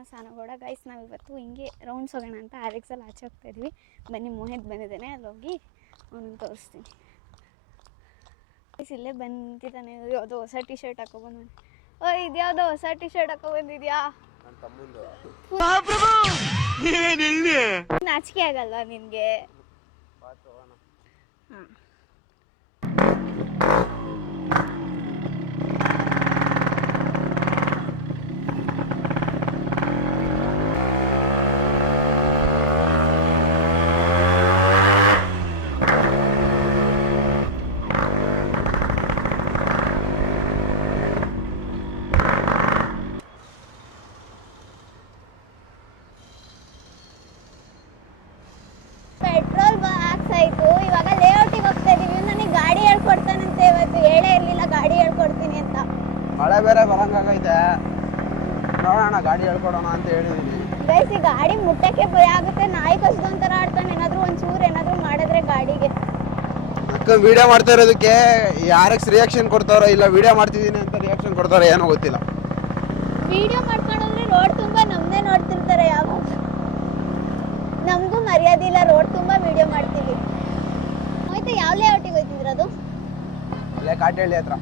ನಾನು ಸಾನುಗೌಡ. ಗೈಸ್ ನಾವಿವತ್ತು ಹಿಂಗೆ ರೌಂಡ್ಸ್ ಹೋಗೋಣ ಅಂತ ಆರೆಕ್ಸಲ್ಲಿ ಆಚೆ ಹೋಗ್ತಾ ಇದ್ವಿ. ಬನ್ನಿ ಮೋಹಿತ್ ಬಂದಿದ್ದಾನೆ, ಅಲ್ಲಿ ಹೋಗಿ ಅವನನ್ನು ತೋರಿಸ್ತೀನಿ. ಗೈಸ್ ಇಲ್ಲೇ ಬಂದಿದ್ದಾನೆ, ಯಾವುದೋ ಹೊಸ ಟಿ ಶರ್ಟ್ ಹಾಕೊಬಂದು. ಇದ್ಯಾವುದೋ ಹೊಸ ಟಿ ಶರ್ಟ್ ಹಾಕೊಬಂದಿದ್ಯಾ? ನಾಚಿಕೆ ಆಗಲ್ವಾ ನಿನಗೆ? ಹಾಂ ಪೆಟ್ರೋಲ್ ಬಾಕ್ಸ್ ಆಯ್ತು. ಇವಾಗ ಲೇಔಟಿಗೆ ಹೋಗ್ತಾ ಇದೀವಿ. ನನಗೆ ಗಾಡಿ ಹೇಳ್ಕೊಡ್ತಾನಂತೆ, ಇವತ್ತು ಹೇಳೇ ಇರಲಿಲ್ಲ ಗಾಡಿ ಹೇಳ್ಕೊಡ್ತೀನಿ ಅಂತ. ಮಳೆ ಬೇರೆ ಬರಂಗಾಗೈತೆ, ನೋಡೋಣ ಗಾಡಿ ಹೇಳ್ಕೊಡೋಣ ಅಂತ ಹೇಳಿದೀನಿ. ಗೈಸ್ ಈ ಗಾಡಿ ಮುಟ್ಟಕ್ಕೆ ಭಯ ಆಗುತ್ತೆ. ನಾಯಿ ಕಚ್ದೊಂಥರ ಆಡ್ತಾನೆ. ಏನಾದ್ರು ಒಂಚೂರು ಏನಾದ್ರು ಮಾಡಿದ್ರೆ ಗಾಡಿಗೆ. ವಿಡಿಯೋ ಮಾಡ್ತಾ ಇರೋದಕ್ಕೆ ಯಾರಕ್ಕೆ ರಿಯಾಕ್ಷನ್ ಕೊಡ್ತಾರೋ ಇಲ್ಲ ವಿಡಿಯೋ ಮಾಡ್ತಿದ್ದೀನಿ ಅಂತ ರಿಯಾಕ್ಷನ್ ಕೊಡ್ತಾರೋ ಏನೋ ಗೊತ್ತಿಲ್ಲ. ವಿಡಿಯೋ ಮಾಡ್ಕೊಂಡ್ರೆ ರೋಡ್ ತುಂಬಾ ನಮ್ದೇ ನೋಡ್ತಿರ್ತಾರೆ. ಯಾವಾಗ ನಮಗೂ ಮರ್ಯಾದೆ ಇಲ್ಲ, ರೋಡ್ ತುಂಬಾ ವಿಡಿಯೋ ಮಾಡ್ತೀವಿ. ಆಯ್ತಾ ಯಾವ ಲೇಔಟಿಗೆ ಹೋಗ್ತಿದ್ರದು? ಇಲ್ಲೇ ಕಾಟೇಳಿ ಹತ್ರ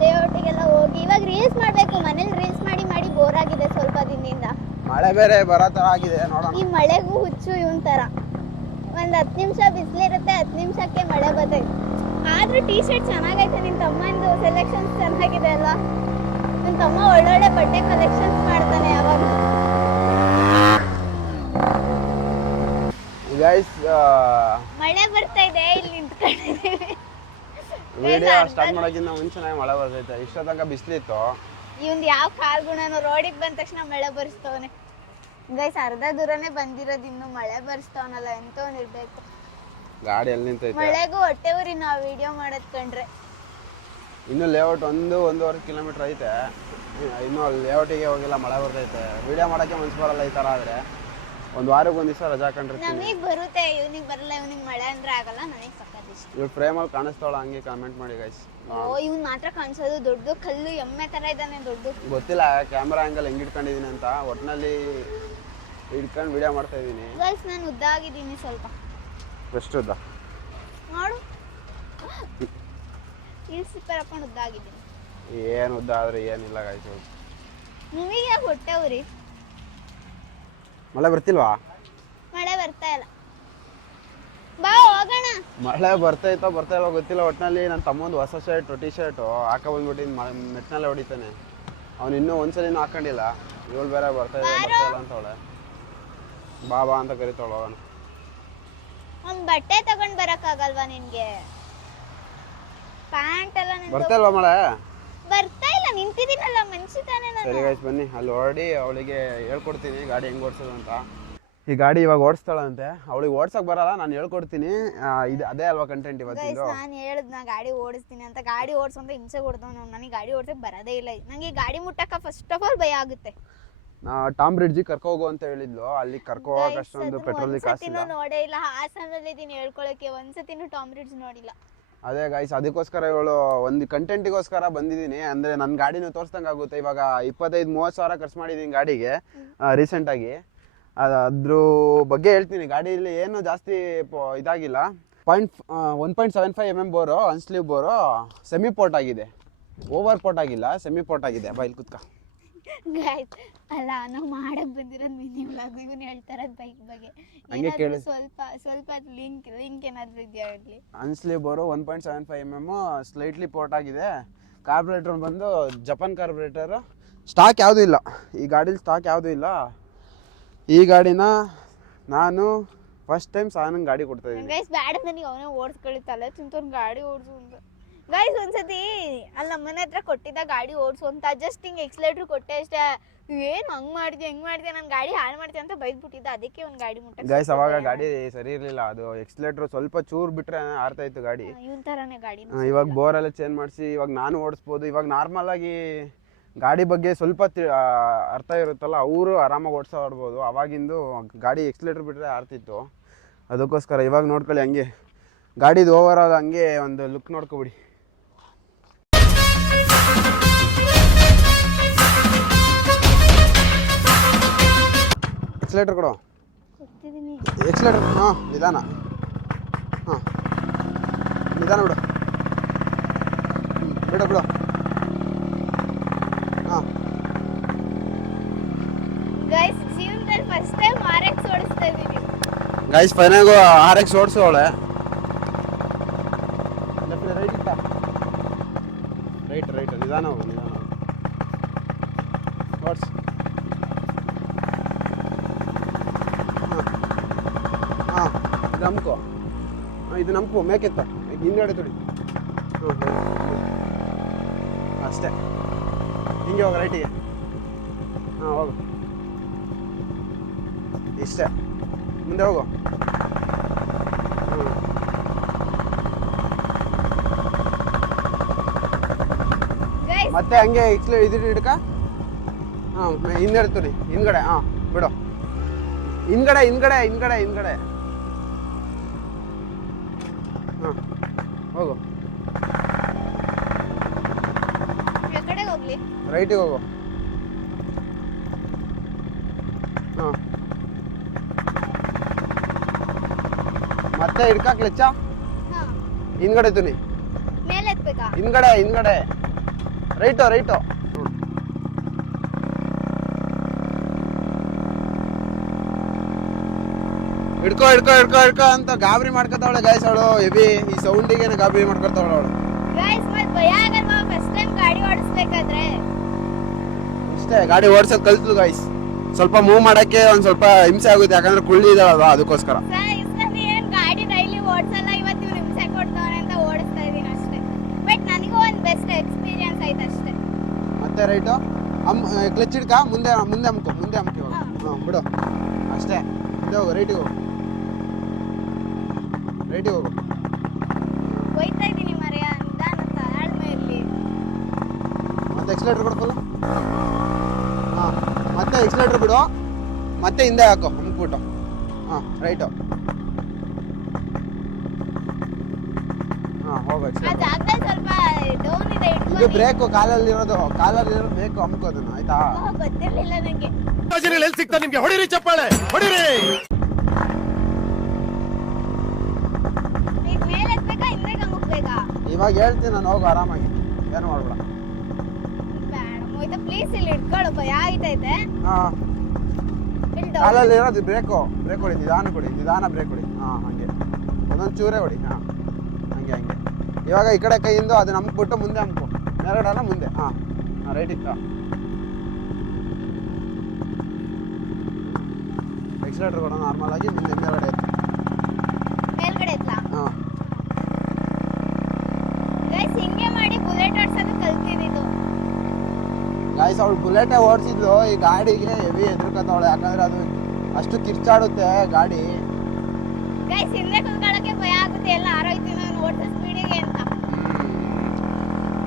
ಲೇಔಟಿಗೆಲ್ಲ ಹೋಗಿ ಇವಾಗ ರೀಲ್ಸ್ ಮಾಡಬೇಕು. ಮನೇಲಿ ರೀಲ್ಸ್ ಮಾಡಿ ಮಾಡಿ ಬೋರ್ ಆಗಿದೆ ಸ್ವಲ್ಪ ದಿನದಿಂದ. ಮಳೆ ಬೇರೆ ಬರೋ ಥರ ಆಗಿದೆ, ನೋಡೋಣ. ಈ ಮಳೆಗೂ ಹುಚ್ಚು ಇವನ್ ಥರ. ಒಂದು 10 ನಿಮಿಷ ಬಿಸಿಲಿರುತ್ತೆ, 10 ನಿಮಿಷಕ್ಕೆ ಮಳೆ ಬರ್ತೈತೆ. ಆದ್ರೂ ಟೀ ಶರ್ಟ್ ಚೆನ್ನಾಗೈತೆ. ನಿನ್ನ ತಮ್ಮಂದು ಸೆಲೆಕ್ಷನ್ಸ್ ಚೆನ್ನಾಗಿದೆ ಅಲ್ವಾ? ನನ್ನ ತಮ್ಮ ಒಳ್ಳೊಳ್ಳೆ ಬಟ್ಟೆ ಕಲೆಕ್ಷನ್ಸ್ ಮಾಡ್ತಾನೆ ಯಾವಾಗ. ಗೈಸ್ ಮಳೆ ಬರ್ತಾ ಇದೆ, ಇಲ್ಲಿ ನಿಂತ್ಕೊಂಡಿದ್ದೀವಿ. ವಿಡಿಯೋ ಸ್ಟಾರ್ಟ್ ಮಾಡೋಕ್ಕಿಂತ ಮುಂಚೆನೇ ಮಳೆ ಬರ್ತೈತೆ. ಇಷ್ಟೋ ತನಕ ಬಿಸಿಲಿತ್ತು. ಇವಂದು ಯಾವ ಕಾಲ್ ಗುಣನೋ, ರೋಡಿಗೆ ಬಂದ ತಕ್ಷಣ ಮಳೆ ಬರ್ಸ್ತವನೆ. ಗೈಸ್ ಅರ್ಧ ದೂರನೇ ಬಂದಿರೋದು, ಇನ್ನು ಮಳೆ ಬರ್ಸ್ತವನಲ್ಲ, ಎಂತವನಿರ್ಬೇಕು. ಗಾಡಿ ಎಲ್ಲಿ ನಿಂತೈತೆ? ಮಳೆಗೂ ಹೊಟ್ಟೆ ಊರಿ ನಾವು ವಿಡಿಯೋ ಮಾಡೋದ್ ಕಂಡ್ರೆ. ಇನ್ನು ಲೇಔಟ್ 1-1.5 ಕಿಲೋಮೀಟರ್ ಐತೆ. ಇನ್ನೂ ಲೇಔಟಿಗೆ ಹೋಗಿಲ್ಲ, ಮಳೆ ಬರ್ತೈತೆ. ವಿಡಿಯೋ ಮಾಡೋಕ್ಕೆ ಮನ್ಸು ಬರಲ್ಲ ಈ ಥರ ಆದರೆ. ಒಂದು ವಾರಕ್ಕೆ ಒಂದು ದಿವಸ ರಜಾ ಕಂಡಿರ್ತೀವಿ. ನಮಗೆ ಬರುತ್ತೆ, ಇವನಿಗೆ ಬರಲ್ಲ. ಇವನಿಗೆ ಮಳೆ ಅಂದ್ರೆ ಆಗಲ್ಲ, ನನಗೆ ಸಕ್ಕತ್ ಇಷ್ಟ. ಇವ್ರು ಫ್ರೇಮಲ್ಲಿ ಕಾಣಿಸ್ತಾಳ, ಹಂಗೆ ಕಾಮೆಂಟ್ ಮಾಡಿ ಗೈಸ್. ಓ ಇವ್ನು ಮಾತ್ರ ಕಾಣಿಸೋದು ದೊಡ್ಡ ಕಲ್ಲು ಎಮ್ಮೆ ಥರ ಇದ್ದಾನೆ, ದೊಡ್ಡ. ಗೊತ್ತಿಲ್ಲ ಕ್ಯಾಮ್ರಾ ಆ್ಯಂಗಲ್ ಹೆಂಗೆ ಇಟ್ಕೊಂಡಿದ್ದೀನಿ ಅಂತ. ಒಟ್ಟಿನಲ್ಲಿ ಇಟ್ಕೊಂಡು ವಿಡಿಯೋ ಮಾಡ್ತಾ ಇದ್ದೀನಿ. ಗೈಸ್ ನಾನು ಉದ್ದ ಆಗಿದ್ದೀನಿ ಸ್ವಲ್ಪ. ಎಷ್ಟು ಉದ್ದ ನೋಡು, ಇಲ್ಲಿ ಸಿಪ್ಪರ್ ಹಾಕೊಂಡು ಉದ್ದ ಆಗಿದ್ದೀನಿ. ಏನು ಉದ್ದ ಆದರೆ ಏನಿಲ್ಲ ಗೈಸ್. ನಿಮಗೆ ಯಾಕೆ ಹೊಟ್ಟೆ ಊರಿ? ಮಳೆ ಬರ್ತಿಲ್ವಾ? ಮಳೆ ಬರ್ತಾ ಇಲ್ಲ, ಬಾ ಹೋಗೋಣ. ಮಳೆ ಬರ್ತೈತೋ ಬರ್ತಾ ಇಲ್ವೋ ಗೊತ್ತಿಲ್ಲ. ಒಟ್ಟಿನಲ್ಲಿ ನನ್ನ ತಮ್ಮಂದು ಹೊಸ ಶರ್ಟ್ ಟಿ ಶರ್ಟು ಹಾಕೋ ಬಂದ್ಬಿಟ್ಟು ಮೆಟ್ನಲ್ಲೇ ಹೊಡಿತಾನೆ. ಅವ್ನು ಇನ್ನೂ ಒಂದ್ಸಲಿನೂ ಹಾಕೊಂಡಿಲ್ಲ. ಇವಳು ಬೇರೆ ಬರ್ತಾ ಇಲ್ಲ ಅಂತವಳೆ. ಬಾ ಅಂತ ಕರಿತಾವಳ. ಹೋಗೋಣ. ಒಂದು ಬಟ್ಟೆ ತಗೊಂಡ್ ಬರಕ್ಕಾಗಲ್ವಾ ನಿನ್ಗೆ? ಪ್ಯಾಂಟ್ ಎಲ್ಲ ಬರ್ತಾ ಇಲ್ವಾ ಮಳೆ? ಬರ್ತಾ ಇಲ್ಲ, ನಿಂತಿದ್ದೀನಲ್ಲ, ಮನ್ಸಿ ತಾನೆ ನಾನು. ಸರಿ ಗೈಸ್ ಬನ್ನಿ, ಅಲ್ಲಿ ಹೊರಡಿ ಅವಳಿಗೆ ಹೇಳ್ಕೊಡ್ತೀನಿ ಗಾಡಿ ಹೆಂಗೆ ಓಡಿಸೋದು ಅಂತ. ಈ ಗಾಡಿ ಇವಾಗ ಓಡಿಸ್ತಾಳಂತೆ. ಅವಳಿಗೆ ಓಡ್ಸಕ್ ಬರಲ್ಲ, ನಾನು ಹೇಳ್ಕೊಡ್ತೀನಿ. ಇದು ಅದೇ ಅಲ್ವಾ ಕಂಟೆಂಟ್ ಇವತ್ತಿಂದು. ನಾನು ಹೇಳಿದ್ನ ಗಾಡಿ ಓಡಿಸ್ತೀನಿ ಅಂತ. ಗಾಡಿ ಓಡಿಸೋಂತ ಹಿಂಸೆ ಕೊಡ್ತಾವ. ನನಗೆ ಗಾಡಿ ಓಡಿಸಕ್ ಬರೋದೇ ಇಲ್ಲ. ನನಗೆ ಗಾಡಿ ಮುಟ್ಟಕ್ಕ ಫಸ್ಟ್ ಆಫ್ ಆಲ್ ಭಯ ಆಗುತ್ತೆ. ಟಾಮ್ ಬ್ರಿಡ್ಜಿಗೆ ಕರ್ಕೊ ಹೋಗು ಅಂತ ಹೇಳಿದ್ಲು. ಅಲ್ಲಿ ಕರ್ಕೊ ಹೋಗಕ್ಕೆ ಅಷ್ಟೊಂದು ಪೆಟ್ರೋಲ್ ಕಾಸಿಲ್ಲ. ನೋಡೇ ಇಲ್ಲ. ಹಾಸನಲ್ಲಿ ಇದೀನಿ ಹೇಳ್ಕೊಳಕ್ಕೆ, ಒಂದ್ಸತಿನೂ ಟಾಮ್ ಬ್ರಿಡ್ಜ್ ನೋಡಿಲ್ಲ. ಅದೇ ಗೈಸ್, ಅದಕ್ಕೋಸ್ಕರ ಇವಳು ಒಂದು ಕಂಟೆಂಟಿಗೋಸ್ಕರ ಬಂದಿದ್ದೀನಿ. ಅಂದರೆ ನನ್ನ ಗಾಡಿನೂ ತೋರಿಸ್ದಂಗೆ ಆಗುತ್ತೆ. ಇವಾಗ 25-30 ಸಾವಿರ ಖರ್ಚು ಮಾಡಿದ್ದೀನಿ ಗಾಡಿಗೆ ರೀಸೆಂಟಾಗಿ. ಅದ್ರ ಬಗ್ಗೆ ಹೇಳ್ತೀನಿ. ಗಾಡಿಯಲ್ಲಿ ಏನು ಜಾಸ್ತಿ ಇದಾಗಿಲ್ಲ. 1.75 mm bore, unsleeve bore, semi port ಆಗಿದೆ. ಓವರ್ ಪೋರ್ಟ್ ಆಗಿಲ್ಲ, ಸೆಮಿ ಪೋರ್ಟ್ ಆಗಿದೆ. ಬೈಲ್ ಕುತ್ಕ. ಗೈಸ್ ಅಲ್ಲ, ನಾವು ಮಾಡಕ್ ಬಂದಿರೋದು ಮಿನಿ ವ್ಲಾಗ್. ಇವನು ಹೇಳ್ತಾರ ಬೈಕ್ ಬಗ್ಗೆ. ಹಂಗೆ ಕೇಳಿ, ಸ್ವಲ್ಪ ಲಿಂಕ್ ಏನಾದ್ರು ಇದೆಯಾ ಹೇಳಿ. ಅನ್ಸ್ಲೀವ್ ಬೋರು 1.75 mm ಸ್ಲೈಟ್ಲಿ ಪೋರ್ಟ್ ಆಗಿದೆ. ಕಾರ್ಬೊರೇಟರ್ ಬಂದು ಜಪಾನ್ ಕಾರ್ಬೊರೇಟರ್. ಸ್ಟಾಕ್ ಯಾವುದೂ ಇಲ್ಲ ಈ ಗಾಡೀಲಿ, ಸ್ಟಾಕ್ ಯಾವುದೂ ಇಲ್ಲ. ಈ ಗಾಡಿನ ನಾನು ಫಸ್ಟ್ ಟೈಮ್ ಸಾನಂಗೆ ಗಾಡಿ ಕೊಡ್ತಾ ಇದ್ದೀನಿ. ಗೈಸ್ ಬ್ಯಾಡ, ನನಗೆ ಅವನೇ ಓಡಿಸ್ಕೊಳಿತಲ್ಲ ಚಿಂತವ್ನು ಗಾಡಿ ಓಡಿಸು ಅಂತ. ಗೈಸ್ ಒಂದ್ಸತಿ ಅಲ್ಲಿ ನಮ್ಮನೆ ಹತ್ರ ಕೊಟ್ಟಿದ್ದ ಗಾಡಿ ಓಡಿಸು ಅಂತ. ಜಸ್ಟ್ ಹಿಂಗೆ ಎಕ್ಸ್ಲೇಟ್ರ್ ಕೊಟ್ಟೆ ಅಷ್ಟೇ. ಏನು ಹಂಗೆ ಮಾಡಿದೆ ನಾನು ಗಾಡಿ ಹಾಳು ಮಾಡ್ತೀನಿ ಅಂತ ಬೈದ್ಬಿಟ್ಟಿದ್ದ. ಅದಕ್ಕೆ ಒಂದು ಗಾಡಿ ಮುಟ್ಟ. ಗೈಸ್ ಅವಾಗ ಗಾಡಿ ಸರಿ ಇರಲಿಲ್ಲ. ಅದು ಎಕ್ಸ್ಲೇಟ್ರ್ ಸ್ವಲ್ಪ ಚೂರು ಬಿಟ್ರೆ ಆರ್ತಾ ಇತ್ತು ಗಾಡಿ. ಇವನ್ ಥರನೇ ಗಾಡಿ. ಇವಾಗ ಬೋರೆಲ್ಲ ಚೇಂಜ್ ಮಾಡಿಸಿ ಇವಾಗ ನಾನು ಓಡಿಸ್ಬೋದು. ಇವಾಗ ನಾರ್ಮಲ್ ಆಗಿ ಗಾಡಿ ಬಗ್ಗೆ ಸ್ವಲ್ಪ ಅರ್ಥ ಇರುತ್ತಲ್ಲ, ಅವರು ಆರಾಮಾಗಿ ಓಡಿಸಾಡ್ಬೋದು. ಅವಾಗಿಂದು ಗಾಡಿ ಎಕ್ಸ್ಲೇಟ್ರ್ ಬಿಟ್ಟರೆ ಆರ್ತಿತ್ತು. ಅದಕ್ಕೋಸ್ಕರ ಇವಾಗ ನೋಡ್ಕೊಳ್ಳಿ ಹಂಗೆ ಗಾಡಿದು ಓವರ್ ಆಲ್ ಹಂಗೆ ಒಂದು ಲುಕ್ ನೋಡ್ಕೊಬಿಡಿ. ಎಕ್ಸ್ಲೇಟರ್ ಕೊಡು. ಕೊಡ್ತಿದ್ದೀನಿ. ಎಕ್ಸ್ಲೇಟರ್ ಹಾಂ ನಿಧಾನ. ಹಾಂ ನಿಧಾನ ಬಿಡು. ಬಿಡು ಬಿಡು. ಹಾಂ ಗೈಸ್ ಜೀವನದಲ್ಲಿ ಫಸ್ಟ್ ಟೈಮ್ RX ಓಡಿಸ್ತಾ ಇದ್ದೀನಿ. ಗೈಸ್ ಫೈನಾಗು RX ಓಡಿಸೋಳೆ. ರೈಟ್ ಇತ್ತ ರೈಟ್ ನಿಧಾನ ಹೋಗು ನಿಧಾನ ಓಡಿಸು. ಹಾಂ ಇದು ನಮ್ಕೋ. ಇದು ನಮ್ಕು ಮೇಕೆತ್ತ ಹಿಂದ್ಗಡೆ ತುಡಿ. ಅಷ್ಟೇ ಹಿಂಗೆ ಹೋಗು ರೈಟಿಗೆ. ಹಾಂ ಹೋಗು ಇಷ್ಟೇ ಮುಂದೆ ಹೋಗು. ಮತ್ತೆ ಹಂಗೆ ಇದು ಹಿಡ್ಕ. ಹಾಂ ಹಿಂದ್ಗಡೆ ತುರಿ ಹಿಂದ್ಗಡೆ. ಹಾಂ ಬಿಡು ಹಿಂದ್ಗಡೆ ಹಾಂ ಹೋಗು. ಎಕಡೆ ಹೋಗ್ಲಿ? ರೈಟಿಗೆ ಹೋಗು. ಹಾಂ ಮತ್ತೆ ಹಿಡ್ಕ ಕ್ಲಚ್ಚ. ಹಾಂ ಹಿಂದ್ಗಡೆ ತುನಿ ಮೇಲೆ ಎತ್ಬೇಕಾ? ಹಿಂದ್ಗಡೆ ರೈಟು ಹಿಡ್ಕೊ ಅಂತ ಗಾಬರಿ ಮಾಡ್ಕೊತಾವಳೆ ಗೈಸ್ ಅವಳು. ಹೆವಿ ಈ ಸೌಂಡಿಗೆ ಗಾಬರಿ ಮಾಡ್ಕೊತಾವಳ ಅವಳು. ಗೈಸ್ ಮತ್ತೆ ಭಯ ಆಗಲ್ವಾ ಫಸ್ಟ್ ಟೈಮ್ ಗಾಡಿ ಓಡಿಸ್ಬೇಕಾದ್ರೆ? ಇಷ್ಟೇ ಗಾಡಿ ಓಡಿಸೋದು ಕಲ್ತು ಗೈಸ್. ಸ್ವಲ್ಪ ಮೂವ್ ಮಾಡಕ್ಕೆ ಒಂದ್ ಸ್ವಲ್ಪ ಹಿಂಸೆ ಆಗುತ್ತೆ, ಯಾಕಂದ್ರೆ ಕುಳ್ಳಿ ಇದಾಳಲ್ವಾ ಅದಕ್ಕೋಸ್ಕರ. ಏನ್ ಗಾಡಿ ಡೈಲಿ ಓಡಿಸಲ್ಲ, ಇವತ್ತು ಇವ್ರು ಹಿಂಸೆ ಕೊಡ್ತಾವ್ರೆ ಅಂತ ಓಡಿಸ್ತಾ ಇದೀನಿ ಅಷ್ಟೇ. ಬಟ್ ನನಗೂ ಒಂದು ಬೆಸ್ಟ್ ಎಕ್ಸ್ಪೀರಿಯನ್ಸ್ ಆಯ್ತು ಅಷ್ಟೇ. ಮತ್ತೆ ರೈಟು ಕ್ಲಚ್ ಹಿಡ್ಕ. ಮುಂದೆ ಅಮ್ಕೊ ಹಾಂ ಬಿಡು ಅಷ್ಟೇ. ಮುಂದೆ ಹೋಗು ರೈಟಿಗೆ ಹೋಗು. ಹೋಯ್ತಾ ಇದೀನಿ ಮರೆಯ, ನಿಧಾನ ತಾಳ್ಮೆ ಇರ್ಲಿ. ಮತ್ತೆ ಎಕ್ಸ್ಲೇಟರ್ ಕೊಡ್ಬೋದು. ಹಾಂ ಮತ್ತೆ ಎಕ್ಸ್ಲೇಟರ್ ಬಿಡು. ಮತ್ತೆ ಹಿಂದೆ ಹಾಕೋ ಅಮ್ಕ್ಬಿಟ್ಟು. ಹಾಂ ರೈಟು. ಹಾಂ ಹೋಗು. ಆ ಜಾಗದಲ್ಲಿ ಸ್ವಲ್ಪ ಡೌನ್ ಇದೆ, ಇದು ಬ್ರೇಕು ಕಾಲಲ್ಲಿರೋದು ಬೇಕು ಅಮ್ಕೋದನ್ನು ಆಯ್ತಾ? ಗೊತ್ತಿರ್ಲಿಲ್ಲ ನಂಗೆ. ಎಲ್ಲಿ ಸಿಗ್ತಾ ನಿಮ್ಗೆ? ಹೊಡಿರಿ ಚಪ್ಪಾಳೆ ಹೊಡಿರಿ. ಈಗ ಮೇಲೆ ಎತ್ಬೇಕಾ ಹಿಂದೆ ಹೋಗ್ಬೇಕಾ? ಇವಾಗ ಹೇಳ್ತೀನಿ ನಾನು, ಹೋಗು ಆರಾಮಾಗಿ, ಏನು ಮಾಡ್ಬೇಡ. ಬೇಡ ಮೊಯ್ತ ಪ್ಲೀಸ್ ಇಲ್ಲಿ ಇಟ್ಕೊಳ್ಳು, ಭಯ ಆಯ್ತೈತೆ. ಹಾಂ ಕಾಲಲ್ಲಿರೋದು ಬ್ರೇಕು ಹೊಡಿ, ನಿಧಾನ ಬ್ರೇಕ್ ಹೊಡಿ. ಹಾಂ ಹಂಗೆ ಒಂದೊಂದು ಚೂರೇ ಹೊಡಿ. ಹಾಂ ಹಂಗೆ ಇವಾಗ ಈ ಕಡೆ ಕೈಯಿಂದ ಅದು ನಮ್ಬಿಟ್ಟು ಮುಂದೆ ಅಮ್ಕೊ. ಎರಡಲ್ಲ ಮುಂದೆ. ಹಾಂ ರೈಟ್ ಇತ್ತ. ಎಕ್ಸ್ಲೇಟರ್ ಕೊಡೋ ನಾರ್ಮಲ್ ಆಗಿ ಮುಂದೆ ಮೇಲ್ಗಡೆ ಎತ್ಲಾ? ಹಾಂ ಗೈಸ್ ಹಿಂಗೆ ಮಾಡಿ ಬುಲೆಟ್ ಓಡಿಸೋದು ಕಲ್ತಿದ್ದು. ಗಾಯ್ಸ್ ಅವಳು ಬುಲೆಟೇ ಓಡಿಸಿದ್ಲು, ಈ ಗಾಡಿಗೆ ಹೆವಿ ಎದುರ್ಕೊತಾವಳೆ, ಯಾಕಂದ್ರೆ ಅದು ಅಷ್ಟು ಕಿರ್ಚಾಡುತ್ತೆ ಗಾಡಿ. ಗೈಸ್ ಹಿಂದೆ ಕುತ್ಕೊಳ್ಳೋಕೆ ಭಯ ಆಗುತ್ತೆ, ಎಲ್ಲ ಆರೋಯ್ತು ನಾನು ಓಡಿಸೋ ಸ್ಪೀಡಿಗೆ ಅಂತ.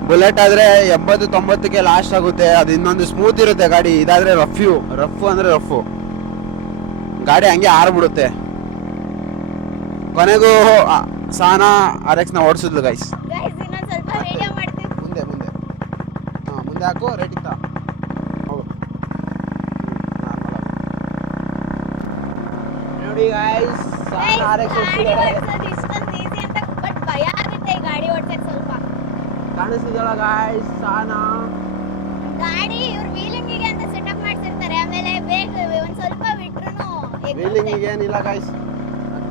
ಬುಲೆಟ್ ಆದ್ರೆ 80-90ಕ್ಕೆ ಲಾಸ್ಟ್ ಆಗುತ್ತೆ. ಅದು ಇನ್ನೊಂದು ಸ್ಮೂತ್ ಇರುತ್ತೆ ಗಾಡಿ. ಇದಾದ್ರೆ ರಫ್ ಅಂದ್ರೆ ರಫ್ ಗಾಡಿ, ಹಂಗೆ ಆರ್ಬಿಡುತ್ತೆ. ಕೊನೆಗೂ ಸಾನಾ RX ನ ಓಡಿಸಿದ್ಲು ಗೈಸ್. ಗೈಸ್ ಇನ್ನೊಂದು ಸ್ವಲ್ಪ ವಿಡಿಯೋ ಮಾಡ್ತೀವಿ. ಮುಂದೆ ಹಾಂ ಮುಂದೆ ಹಾಕು. ರೈಟ್ ಇತ್ತ ಹೋಗು. ನೋಡಿ ಗೈಸ್ ಸಾನಾ RX ಓಡಿಸಿದಾಳೆ. ಇಷ್ಟೊಂದು ಈಸಿ ಅಂತ, ಬಟ್ ಭಯ ಆಗುತ್ತೆ ಈ ಗಾಡಿ ಓಡಿಸೋಕೆ ಸ್ವಲ್ಪ. ಕಾಣಿಸ್ತಿದ್ದಾಳ ಗೈಸ್ ಸಾನಾ. ಗಾಡಿ ಇವ್ರು ವೀಲಿಂಗಿಗೆ ಅಂತ ಸೆಟಪ್ ಮಾಡ್ತಿರ್ತಾರೆ, ಆಮೇಲೆ ಬೇಗ ಒಂದ್ ಸ್ವಲ್ಪ ಬಿಟ್ರು ವೀಲಿಂಗಿಗೆ ಏನಿಲ್ಲ ಗೈಸ್.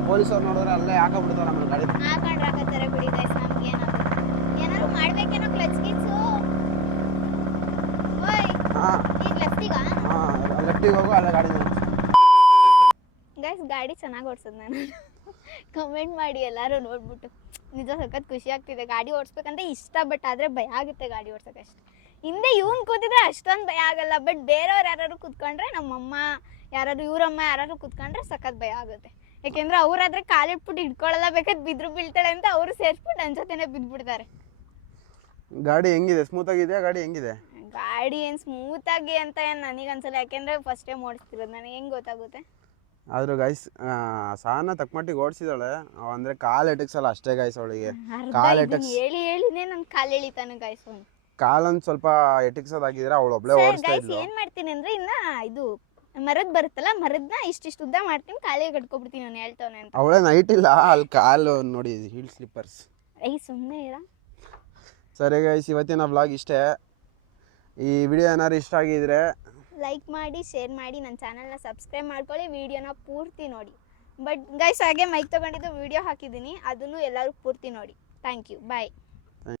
ಪೊಲೀಸವ್ರು ನೋಡಿದ್ರೆ ಅಲ್ಲೇ ಹಾಕಬಿಡ್ತಾರೆ ಆಮೇಲೆ ಗಾಡಿ. ಹಾಕೊಂಡ್ರಾಕತ್ತಾರೆ ಬಿಡಿ ಗೈಸ್. ನಮ್ಗೆ ಏನಾದ್ರು ಮಾಡ್ಬೇಕೇನೋ ಕ್ಲಚ್ ಗಿಚ್ಚು. ಓಯ್ ಈಗ ಲೆಫ್ಟಿಗಾ? ಲೆಫ್ಟಿಗೆ ಹೋಗು, ಅಲ್ಲೇ ಗಾಡಿ. ಗೈಸ್ ಗಾಡಿ ಚೆನ್ನಾಗಿ ಓಡಿಸೋದು ನಾನು. ಕಮೆಂಟ್ ಮಾಡಿ ಎಲ್ಲರೂ ನೋಡ್ಬಿಟ್ಟು. ನಿಜ ಸಖತ್ ಖುಷಿ ಆಗ್ತಿದೆ. ಗಾಡಿ ಓಡಿಸ್ಬೇಕಂತ ಇಷ್ಟ, ಬಟ್ ಆದರೆ ಭಯ ಆಗುತ್ತೆ ಗಾಡಿ ಓಡ್ಸೋಕೆ ಅಷ್ಟೇ. ಹಿಂದೆ ಇವ್ನು ಕೂತಿದ್ರೆ ಅಷ್ಟೊಂದು ಭಯ ಆಗಲ್ಲ, ಬಟ್ ಬೇರೆಯವ್ರು ಯಾರು ಕೂತ್ಕೊಂಡ್ರೆ, ನಮ್ಮಮ್ಮ ಯಾರಾದ್ರು ಇವರಮ್ಮ ಯಾರಾದ್ರು ಕೂತ್ಕೊಂಡ್ರೆ ಸಖತ್ ಭಯ ಆಗುತ್ತೆ. ಯಾಕೆಂದ್ರೆ ಅವ್ರಾದ್ರೆ ಕಾಲಿಟ್ಬಿಟ್ಟು ಹಿಡ್ಕೊಳ್ಳಲ್ಲ, ಬೇಕಾದ್ರೆ ಬಿದ್ರು ಬೀಳ್ತಾಳೆ ಅಂತ ಅವರು ಸೇರಿಸ್ಬಿಟ್ಟು ನನ್ನ ಜೊತೆನೇ ಬಿದ್ದುಬಿಡ್ತಾರೆ. ಗಾಡಿ ಹೆಂಗಿದೆ? ಸ್ಮೂತ್ ಆಗಿದೆಯಾ ಗಾಡಿ? ಹೆಂಗಿದೆ ಗಾಡಿ? ಏನು ಸ್ಮೂತ್ ಆಗಿ ಅಂತ ಏನು ನನಗೆ ಅನ್ಸಲ್ಲ, ಯಾಕೆಂದ್ರೆ ಫಸ್ಟ್ ಟೈಮ್ ಓಡಿಸ್ತಿರೋದು, ನನಗೆ ಹೆಂಗೆ ಗೊತ್ತಾಗುತ್ತೆ? ಆದ್ರೂ ಗೈಸ್ ಸಾನ ತಕ್ಕಮಟ್ಟಿಗೆ ಓಡಿಸಿದಾಳೆ. ಅಂದ್ರೆ ಕಾಲ್ ಎಟಕ್ಸಲ್ಲ ಅಷ್ಟೇ ಗೈಸ್ ಅವಳಿಗೆ. ಕಾಲ್ ಎಟಕ್ಸ್ ಹೇಳಿನೇ ನನ್ನ ಕಾಲು ಎಳಿತಾನೆ ಗೈಸ್. ಕಾಲೊಂದು ಸ್ವಲ್ಪ ಎಟಕ್ಸೋದಾಗಿದ್ರೆ ಅವಳು ಒಬ್ಳೆ ಓಡಿಸ್ತಾ ಇದ್ಲು. ಏನ್ ಮಾಡ್ತೀನಿ ಅಂದ್ರೆ ಇನ್ನ ಇದು ಮರದ್ ಬರುತ್ತಲ್ಲ ಮರದ್ನ ಇಷ್ಟಿಷ್ಟು ಉದ್ದ ಮಾಡ್ತೀನಿ ಕಾಲಿಗೆ ಕಟ್ಕೊಬಿಡ್ತೀನಿ ನಾನು ಹೇಳ್ತವನೆ ಅಂತ. ಅವಳೇ ನೈಟ್ ಇಲ್ಲ ಅಲ್ಲಿ ಕಾಲು ನೋಡಿ ಹೀಲ್ ಸ್ಲಿಪ್ಪರ್ಸ್. ಸುಮ್ಮನೆ ಇರ. ಸರಿ ಗೈಸ್, ಇವತ್ತಿನ ವ್ಲಾಗ್ ಇಷ್ಟೇ. ಈ ವಿಡಿಯೋ ಏನಾದ್ರು ಇಷ್ಟ ಆಗಿದ್ರೆ ಲೈಕ್ ಮಾಡಿ, ಶೇರ್ ಮಾಡಿ, ನನ್ನ ಚಾನಲ್ನ ಸಬ್ಸ್ಕ್ರೈಬ್ ಮಾಡ್ಕೊಳ್ಳಿ, ವಿಡಿಯೋನ ಪೂರ್ತಿ ನೋಡಿ. ಬಟ್ ಗೈಸ್ ಹಾಗೆ ಮೈಕ್ ತೊಗೊಂಡಿದ್ದು ವಿಡಿಯೋ ಹಾಕಿದ್ದೀನಿ, ಅದನ್ನು ಎಲ್ಲರೂ ಪೂರ್ತಿ ನೋಡಿ. Thank you, bye.